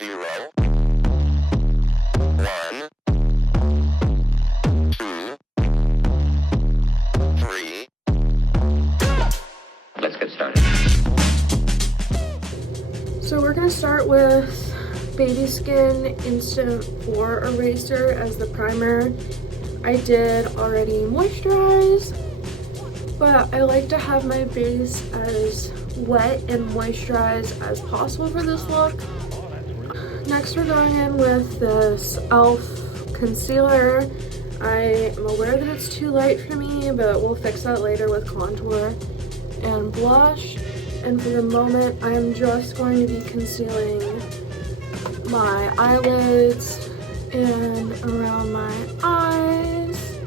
0, 1, 2, 3. Let's get started. So we're going to start with Baby Skin Instant Pore Eraser as the primer. I did already moisturize, but I like to have my base as wet and moisturized as possible for this look. Next we're going in with this e.l.f. concealer. I am aware that it's too light for me, but we'll fix that later with contour and blush. And for the moment, I am just going to be concealing my eyelids and around my eyes.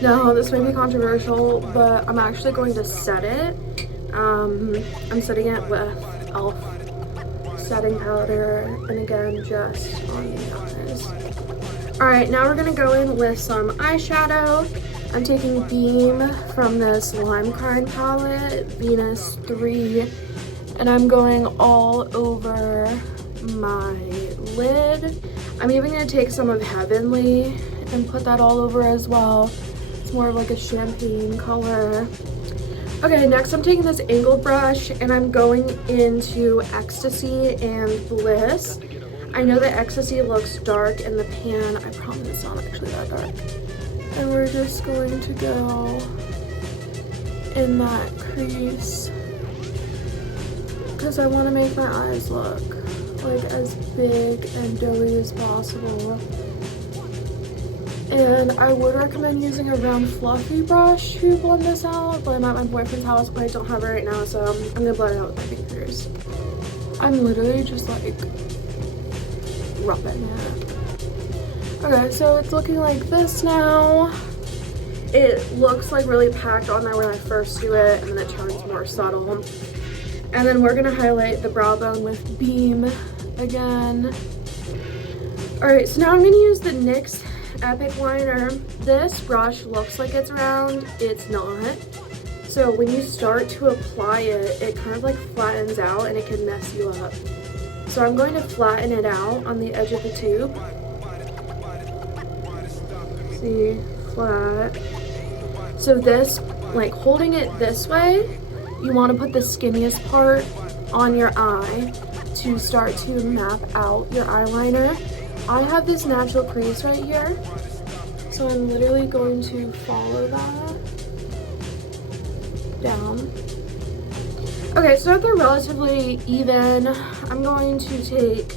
Now, this may be controversial, but I'm actually going to set it. I'm setting it with e.l.f. setting powder, and again, just on the eyes. Alright, now we're gonna go in with some eyeshadow. I'm taking Beam from this Lime Kind palette, Venus 3, and I'm going all over my lid. I'm even going to take some of Heavenly and put that all over as well. It's more of like a champagne color. Okay, next I'm taking this angled brush and I'm going into Ecstasy and Bliss. I know that Ecstasy looks dark in the pan. I promise it's not actually that dark. And we're just going to go in that crease because I want to make my eyes look like as big and doughy as possible. And I would recommend using a round fluffy brush to blend this out, but I'm at my boyfriend's house but I don't have it right now, so I'm gonna blend it out with my fingers. I'm literally just like rubbing it. Okay, so it's looking like this now. It looks like really packed on there when I first do it, and then it turns more subtle. And then we're gonna highlight the brow bone with Beam again. Alright, so now I'm gonna use the NYX Epic Liner. This brush looks like it's round, it's not. So when you start to apply it, it kind of like flattens out and it can mess you up. So I'm going to flatten it out on the edge of the tube. See, flat. So this, like holding it this way, you want to put the skinniest part on your eye to start to map out your eyeliner. I have this natural crease right here, so I'm literally going to follow that down. Okay, so if they're relatively even, I'm going to take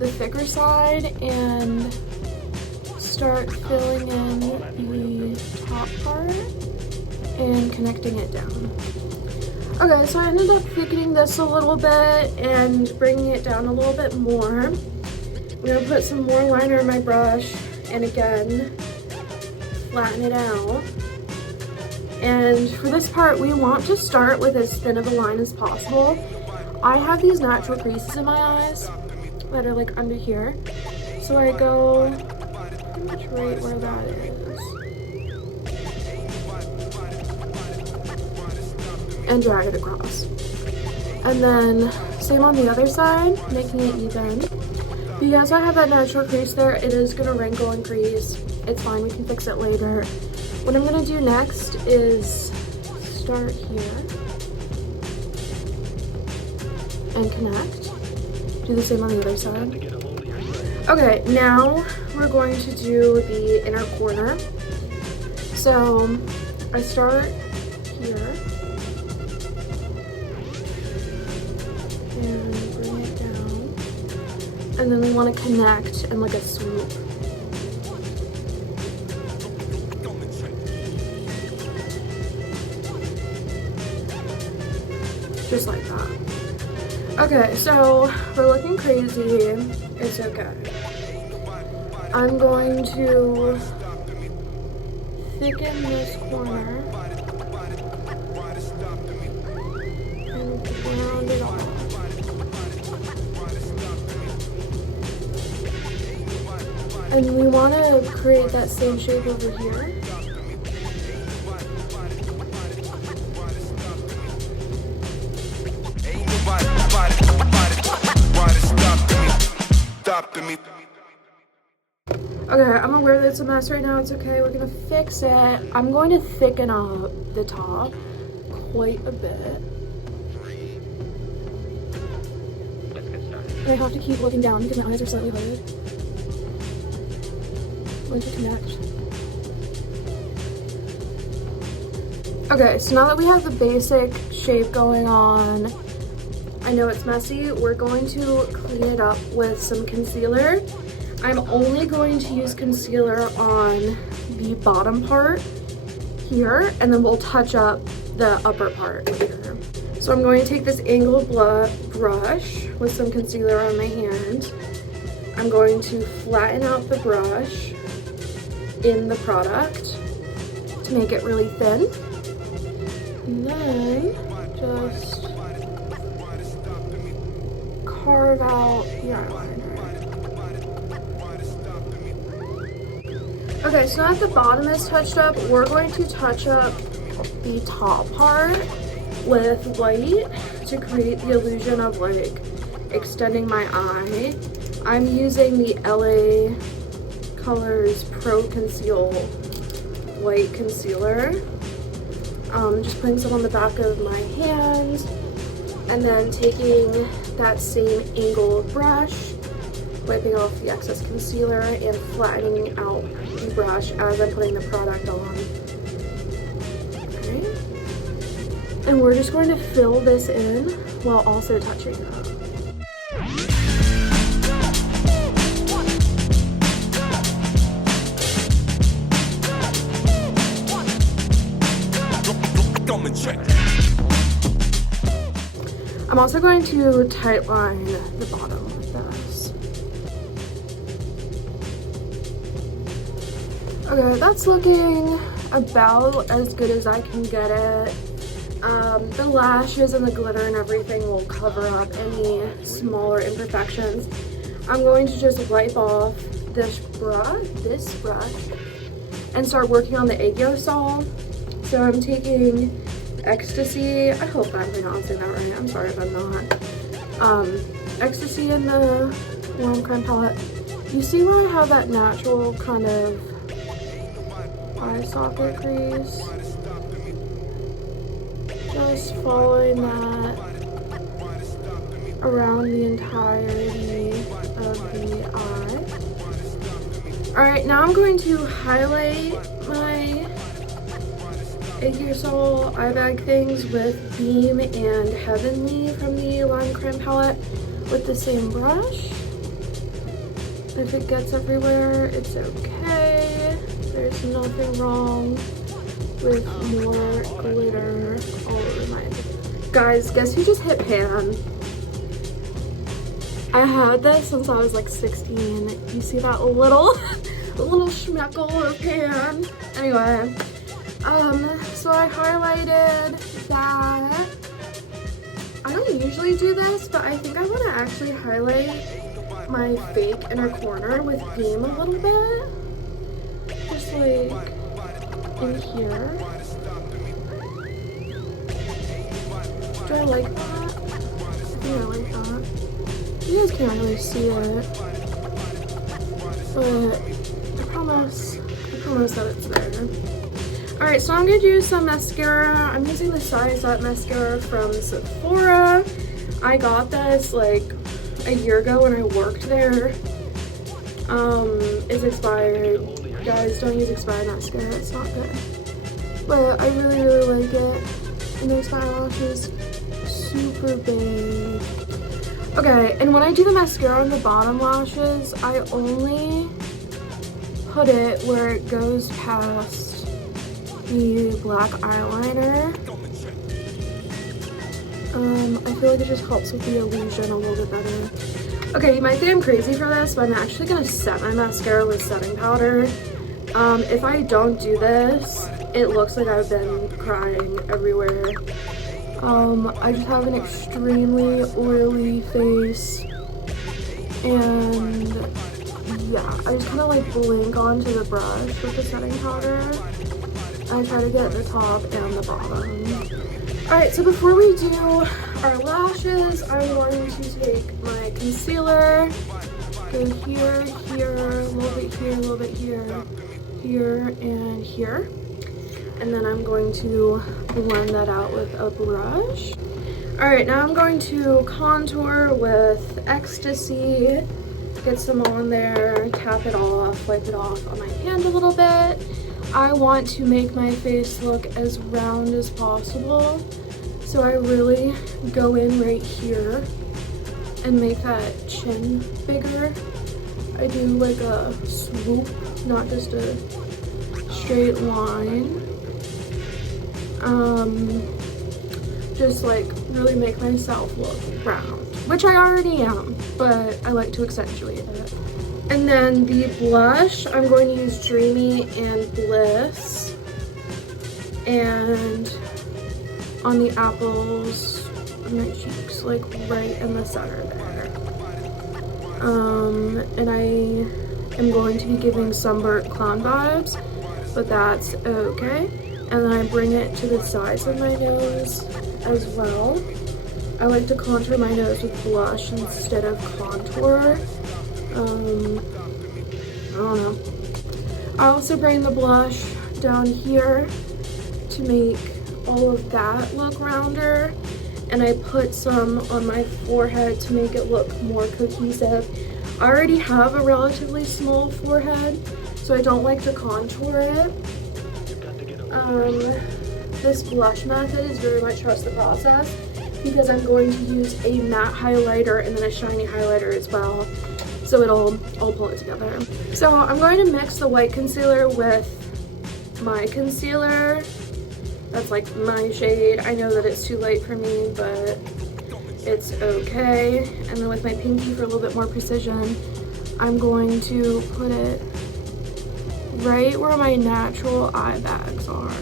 the thicker side and start filling in the top part and connecting it down. Okay, so I ended up thickening this a little bit and bringing it down a little bit more. I'm gonna put some more liner in my brush and again, flatten it out. And for this part, we want to start with as thin of a line as possible. I have these natural creases in my eyes that are like under here. So I go pretty much right where that is. And drag it across. And then same on the other side, making it even. Because I have that natural crease there, it is gonna wrinkle and crease. It's fine, we can fix it later. What I'm gonna do next is start here and connect. Do the same on the other side. Okay, now we're going to do the inner corner. So I start here and bring it down. And then we want to connect in like a swoop. Just like that. Okay, so we're looking crazy. It's okay. I'm going to thicken this corner and round it off. And we want to create that same shape over here. stopping me. Okay, I'm aware that it's a mess right now. It's okay. We're gonna fix it. I'm going to thicken up the top quite a bit. Let's get started. And I have to keep looking down because my eyes are slightly hooded. Going to connect. Okay, so now that we have the basic shape going on, I know it's messy, we're going to clean it up with some concealer. I'm only going to use concealer on the bottom part here, and then we'll touch up the upper part later. So I'm going to take this angled brush with some concealer on my hand. I'm going to flatten out the brush in the product to make it really thin. And then just carve out the eyeliner. Okay, so now that the bottom is touched up, we're going to touch up the top part with white to create the illusion of like extending my eye. I'm using the LA Colors Pro Conceal white concealer. Just putting some on the back of my hand and then taking that same angled brush, wiping off the excess concealer and flattening out the brush as I'm putting the product on. Okay. And we're just going to fill this in while also touching up. I'm also going to tight line the bottom with this. Okay, that's looking about as good as I can get it. The lashes and the glitter and everything will cover up any smaller imperfections. I'm going to just wipe off this brush, and start working on the aerosol. So I'm taking Ecstasy, I hope I'm pronouncing that right, I'm sorry if I'm not. Ecstasy in the warm creme palette. You see where I have that natural kind of eye socket crease? Just following that around the entirety of the eye. Alright, now I'm going to highlight my aerosol eye bag things with Beam and Heavenly from the Lime Creme palette with the same brush. If it gets everywhere, it's okay. There's nothing wrong with more glitter all over my... Guys, guess who just hit pan? I had this since I was like 16. You see that little schmeckle of pan? Anyway. So I highlighted that. I don't usually do this, but I think I want to actually highlight my fake inner corner with Beam a little bit. Just like in here. Do I like that? I think I like that. You guys can't really see it, but I promise that it's there. Alright, so I'm going to do some mascara. I'm using the Size Up mascara from Sephora. I got this like a year ago when I worked there. It's expired. Guys, don't use expired mascara, it's not good. But I really like it. It makes my eyelashes super big. Okay, and when I do the mascara on the bottom lashes, I only put it where it goes past the black eyeliner. I feel like it just helps with the illusion a little bit better. Okay, you might think I'm crazy for this, but I'm actually gonna set my mascara with setting powder. If I don't do this, it looks like I've been crying everywhere. I just have an extremely oily face, and yeah, I just kind of like blink onto the brush with the setting powder. I try to get the top and the bottom. Alright, so before we do our lashes, I'm going to take my concealer, give So here, here, a little bit here, a little bit here, here, and here. And then I'm going to blend that out with a brush. All right, now I'm going to contour with Ecstasy. Get some on there, tap it off, wipe it off on my hand a little bit. I want to make my face look as round as possible. So I really go in right here and make that chin bigger. I do like a swoop, not just a straight line. Just like really make myself look round, which I already am, but I like to accentuate it. And then the blush, I'm going to use Dreamy and Bliss. And on the apples of my cheeks, like right in the center there. And I am going to be giving Sunburnt Clown vibes, but that's okay. And then I bring it to the sides of my nose as well. I like to contour my nose with blush instead of contour. I don't know. I also bring the blush down here to make all of that look rounder. And I put some on my forehead to make it look more cohesive. I already have a relatively small forehead, so I don't like to contour it. This blush method is very much trust the process because I'm going to use a matte highlighter and then a shiny highlighter as well, so it'll all pull it together. So I'm going to mix the white concealer with my concealer. That's like my shade. I know that it's too light for me, but it's okay. And then with my pinky for a little bit more precision, I'm going to put it right where my natural eye bags are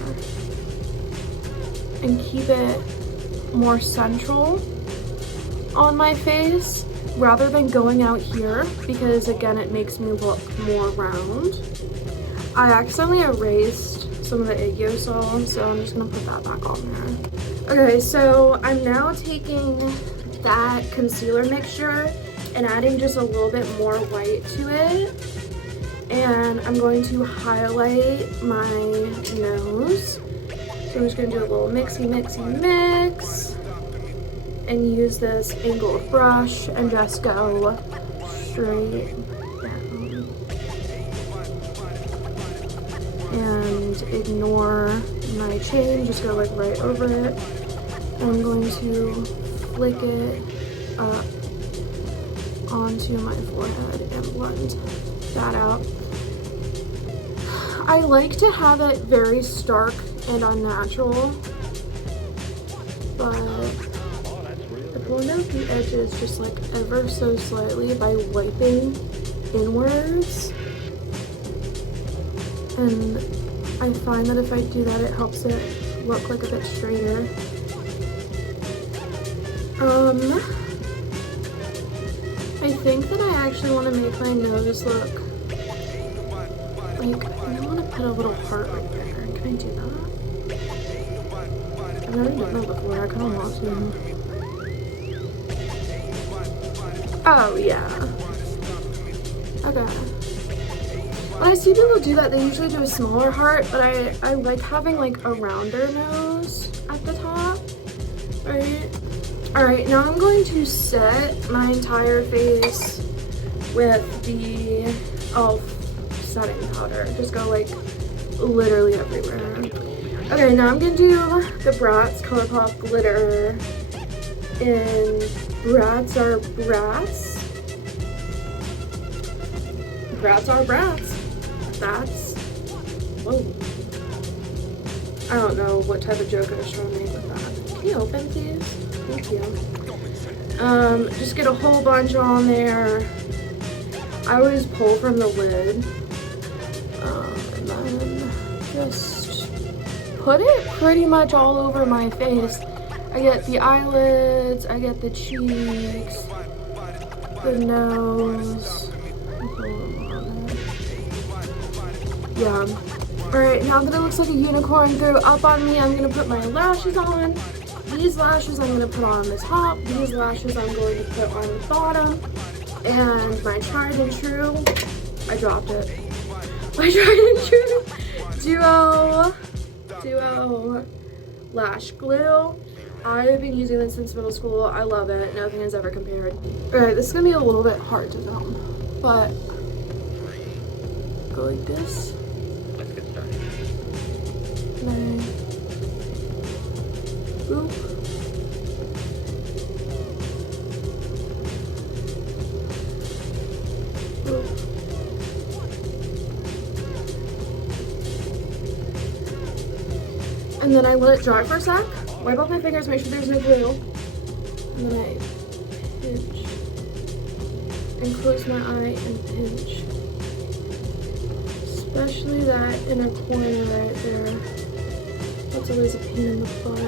and keep it more central on my face rather than going out here, because again it makes me look more round. I accidentally erased some of the aerosol, so I'm just gonna put that back on there. Okay, so I'm now taking that concealer mixture and adding just a little bit more white to it. And I'm going to highlight my nose. So I'm just gonna do a little mixy mix and use this angled brush and just go straight down. And ignore my chain, just go like right over it. And I'm going to flick it up onto my forehead and blend that out. I like to have it very stark and unnatural, but I blend out the edges just like ever so slightly by wiping inwards, and I find that if I do that it helps it look like a bit straighter. I think that I actually want to make my nose look like, I want to put a little heart right there. Can I do that? I've never done that before. I kind of want to. Oh, yeah. Okay. When I see people do that, they usually do a smaller heart, but I like having like a rounder nose at the top, right? Alright, now I'm going to set my entire face with the setting powder. Just go like literally everywhere. Okay, now I'm gonna do the Bratz ColourPop glitter in Bratz Are Brats. Bratz Are Brats. That's, whoa. I don't know what type of joke I was trying to make with that. Can you open, please? Thank you. Just get a whole bunch on there. I always pull from the lid. And then just put it pretty much all over my face. I get the eyelids, I get the cheeks, the nose. Yeah. Alright, now that it looks like a unicorn threw up on me, I'm going to put my lashes on. These lashes I'm going to put on the top. These lashes I'm going to put on the bottom. And my tried and true, I dropped it. My tried and true Duo lash glue. I've been using this since middle school. I love it. Nothing has ever compared. Alright, this is gonna be a little bit hard to film, but go like this. Let's get started. And then boop. Boop. And then I let it dry for a sec. Wipe off my fingers, make sure there's no glue. And then I pinch and close my eye and pinch. Especially that inner corner right there. That's always a pain in the butt.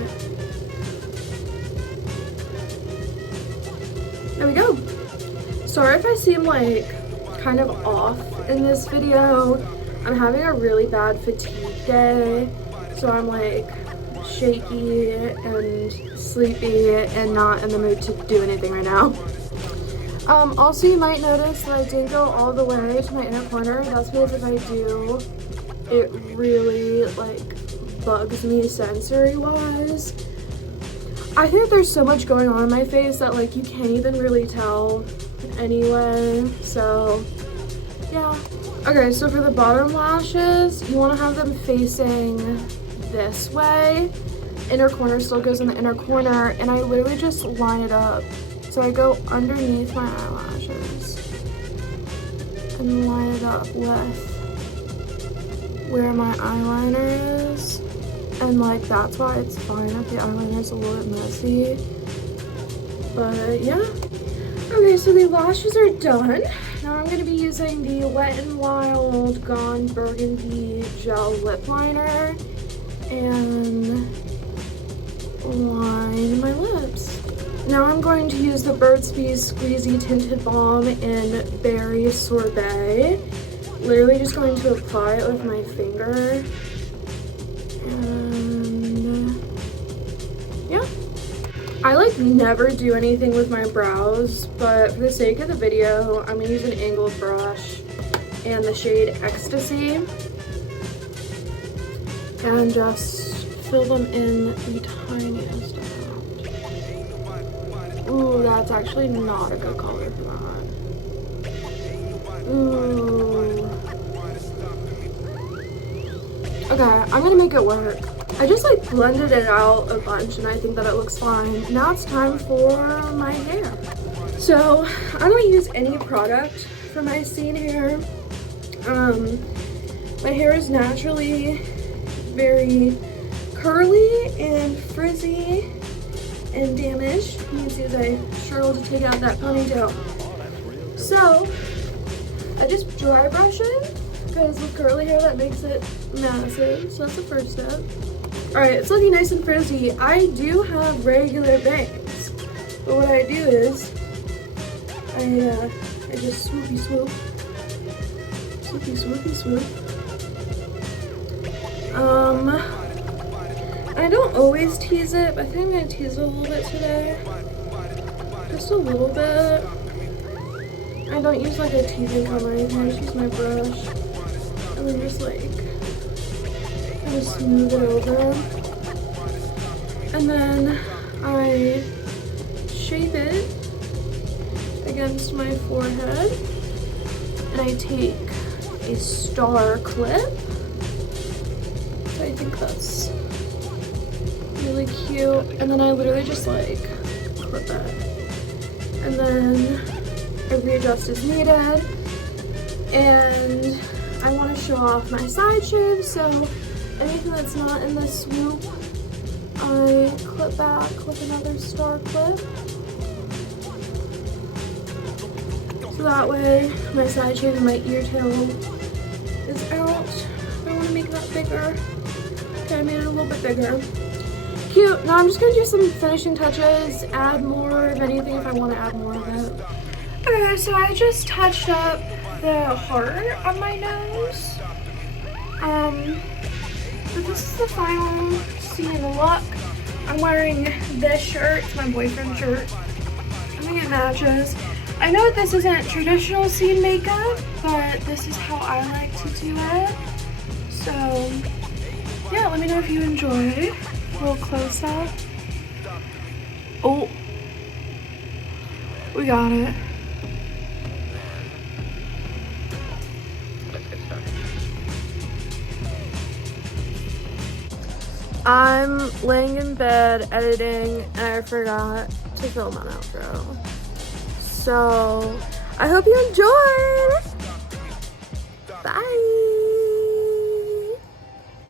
There we go. Sorry if I seem like kind of off in this video. I'm having a really bad fatigue day. So I'm like shaky and sleepy and not in the mood to do anything right now. Also, you might notice that I didn't go all the way to my inner corner. That's because if I do, it really like bugs me sensory wise. I think there's so much going on in my face that like you can't even really tell anyway. So yeah. Okay, so for the bottom lashes, you want to have them facing this way. Inner corner still goes in the inner corner, and I literally just line it up. So I go underneath my eyelashes and line it up with where my eyeliner is. And like that's why it's fine if the eyeliner is a little bit messy. But yeah. Okay, so the lashes are done. Now I'm going to be using the Wet n Wild Gone Burgundy Gel Lip Liner and line my lips. Now I'm going to use the Burt's Bees Squeezy Tinted Balm in Berry Sorbet. Literally just going to apply it with my finger. And yeah. I like never do anything with my brows, but for the sake of the video, I'm gonna use an angled brush and the shade Ecstasy and just fill them in the tiniest amount. Ooh, that's actually not a good color for that. Ooh. Okay, I'm gonna make it work. I just like blended it out a bunch and I think that it looks fine. Now it's time for my hair. So I don't use any product for my scene hair. My hair is naturally very curly and frizzy and damaged. You can see as I struggle to take out that ponytail. So I just dry brush it because with curly hair that makes it massive. So that's the first step. Alright, it's looking nice and frizzy. I do have regular bangs, but what I do is I just swoopy swoop. Swoopy swoopy swoop. I don't always tease it, but I think I'm going to tease it a little bit today. Just a little bit. I don't use like a teasing comb or anything, I just use my brush. And then just like kind of smooth it over. And then I shape it against my forehead. And I take a star clip. So I think that's really cute. And then I literally just like clip it. And then I readjust as needed. And I want to show off my side shave, so anything that's not in the swoop, I clip back with another star clip. So that way my side shave and my ear tail is out. I want to make that bigger. Okay, I made it a little bit bigger. Cute. Now I'm just going to do some finishing touches, add more of anything if I want to add more of it. Okay, so I just touched up the heart on my nose. So this is the final scene look. I'm wearing this shirt. It's my boyfriend's shirt. I think it matches. I I know this isn't traditional scene makeup, but this is how I like to do it. So yeah, let me know if you enjoy. A little close up. Oh, we got it. Let's get started. I'm laying in bed editing and I forgot to film an outro. So I hope you enjoyed. Bye.